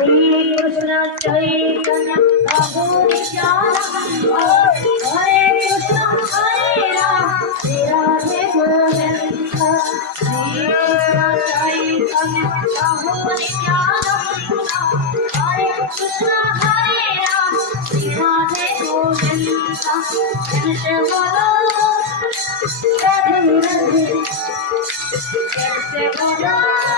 Krishna Chaitanya Prabhu Nityananda Hare Krishna Hare Rama Radhe Govinda Krishna Chaitanya Prabhu Nityananda Hare Krishna Hare Rama Radhe Govinda Jai Bolo Radhe Radhe Jai Bolo